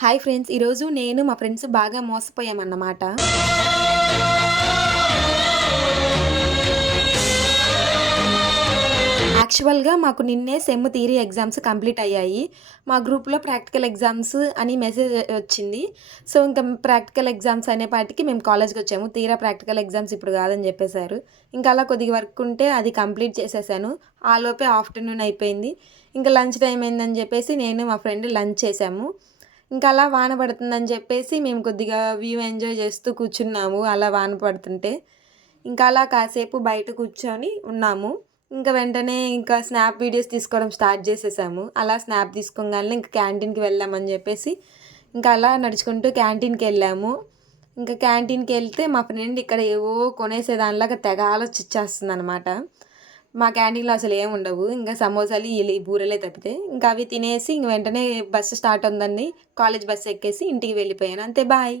Hi friends! ఈరోజు నేను మా ఫ్రెండ్స్ బాగా మోసపోయామన్నమాట. యాక్చువల్‌గా మాకు నిన్నే సెమ్ థియరీ ఎగ్జామ్స్ కంప్లీట్ అయ్యాయి. మా గ్రూప్‌లో ప్రాక్టికల్ ఎగ్జామ్స్ అని మెసేజ్ వచ్చింది. సో, ఇంక ప్రాక్టికల్ ఎగ్జామ్స్ అనేపాటికి మేము కాలేజ్‌కొచ్చాము. తీరా ప్రాక్టికల్ ఎగ్జామ్స్ ఇప్పుడు కాదని చెప్పేశారు. ఇంకా అలా కొద్దిగా వర్క్ ఉంటే అది కంప్లీట్ చేసేసాను. ఆలోపే ఆఫ్టర్‌నూన్ అయిపోయింది. ఇంకా లంచ్ టైమ్ అయిందని చెప్పేసి నేను మా ఫ్రెండ్ లంచ్ చేశాము. ఇంకా అలా వాన పడుతుందని చెప్పేసి మేము కొద్దిగా వ్యూ ఎంజాయ్ చేస్తూ కూర్చున్నాము. అలా వాన పడుతుంటే. ఇంకా అలా కాసేపు బయట కూర్చొని ఉన్నాము. ఇంక వెంటనే ఇంకా స్నాప్ వీడియోస్ తీసుకోవడం స్టార్ట్ చేసేసాము. అలా స్నాప్ తీసుకోంగాల్నే ఇంక క్యాంటీన్‌కి వెళ్దామని చెప్పేసి ఇంకా అలా నడుచుకుంటూ క్యాంటీన్‌కెళ్ళాము. ఇంకా క్యాంటీన్‌కెళ్తే మా ఫ్రెండ్ ఇక్కడ ఏవో కొనేసేదానిలాగా తెగ ఆలోచిచ్చేస్తుందనమాట. మా క్యాంటీన్‌లో అసలేముండవు. ఇంక సమోసాలు, ఈ బూరెలే తప్పితే. ఇంక అవి తినేసి ఇంక వెంటనే బస్సు స్టార్ట్ ఉందని కాలేజ్ బస్సు ఎక్కేసి ఇంటికి వెళ్ళిపోయాను. అంతే బాయ్.